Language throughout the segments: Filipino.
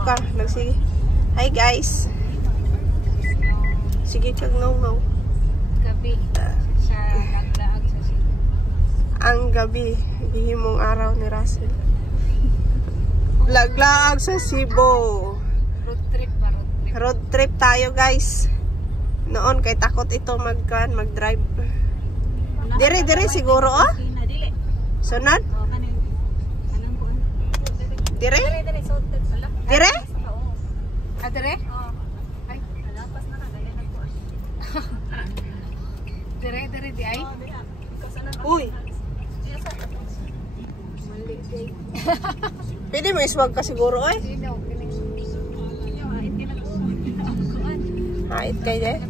ka. Nagsige. Hi guys. Sige kag ngaw. Gabi. Sa nagdaag sa Cebu. Ang gabi. Gihimong araw ni Russell. Laglaag sa Cebu. Road trip ba? Road trip tayo guys. Noon kay takot ito mag-drive. Dire siguro oh. Sunod? Dire? Dire? Ah, dire? Ay, lapas na dali na ko. dire di ay. Uy. Mali day. Pwede mo iswag ka siguro eh. Sino? Hait kayo eh.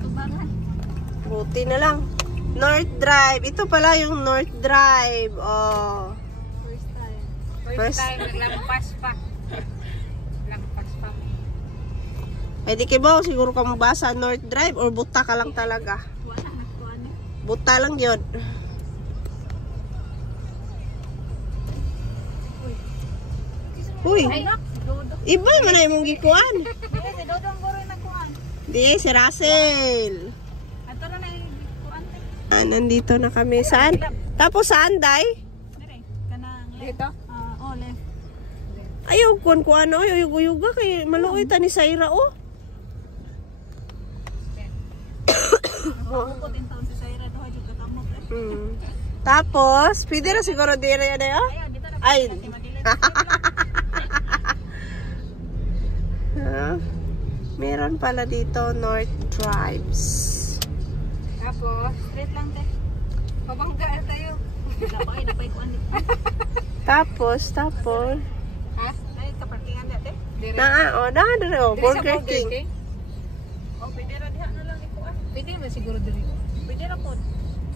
Buti na lang. North Drive. Ito pala yung North Drive. Oh. First time, naglampas pa. Naglampas pa. Eh di kibaw, siguro ka mabasa North Drive or buta ka lang talaga. Buta lang yun. Uy. Iba man na yung gikuan. Si Dodong guro na kuan. Di, si Russell. Ato na kuan. Nandito na kami. Saan? Tapos saan, Day? Dire kanang Dito? left. Ayaw, kuan ano, yuga kay maluoy ta ni Saira, oh. Ako din taon si Saira do hajud katamok eh. Tapos, pwede na siguro dire yan eh, oh. Ayun dito na. Ay. Madili. Meron pala dito North Drives. Tapos, Straight lang te. pabangga tayo. Napay kuan dito. Tapos. Ha? Ay kaparkingan dito. Dire. Burger King. Oh, pwede ra diha na lang ikuan. Pwede naman siguro dire. Pwede ra pod.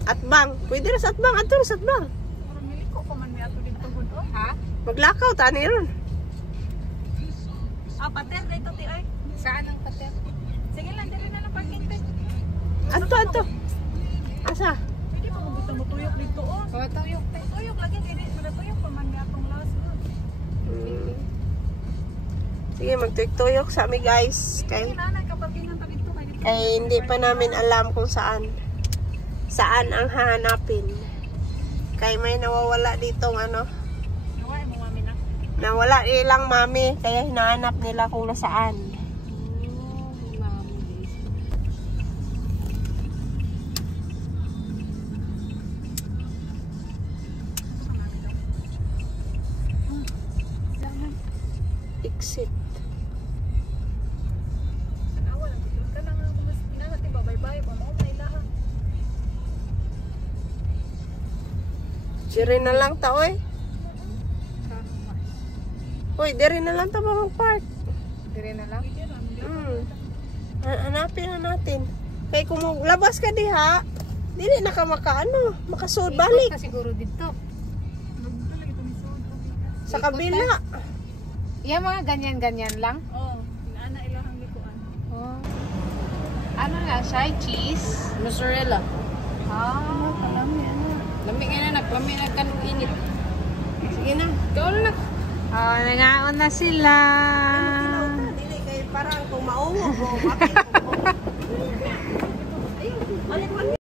Atbang. Pwede na sa Atbang. Ato na sa Atbang. Pero miliko ko man mi ato dito gud oh. Ha? Maglakaw, tani ron. Pater dito ti ay. Saan ang pater? Sige lang dire na lang parking te. Ato. Asa? Pwede pa mo mo tuyok dito oh. O, tuyok tayo. Tuyok lagi dire, tuyok pa man mi atong last. Sige, magtuyok sa amin guys. Kay Nanay kaparkingan ta dito kay dito. hindi pa namin alam kung saan ang hahanapin. Kay may nawawala ditong ano. Naway mo mami na. Nawala ilang mami. Kaya hinahanap nila kung nasaan. Exit. Tanawa lang dito. Kanang mas pinalati ba bye-bye pa mo may lahat. Dire na lang ta, oy. Uy, dire na lang ta mag-park. Dire na lang. Hanapin na natin. Kaya kung labas ka diha, dili na ka makasud balik. Ka siguro dito. Nagdala ito ni Sod. Sa kabila. Yung mga ganyan-ganyan lang. Oh, ana ilahang likuan. Oh. Ano nga siya? Cheese? Mozzarella. Lami nga na, nagpami na kanong init. Sige na. Ikaw na. Oh, nangaon na sila. Dili kay parang kung maungo mo, bakit? Ayun,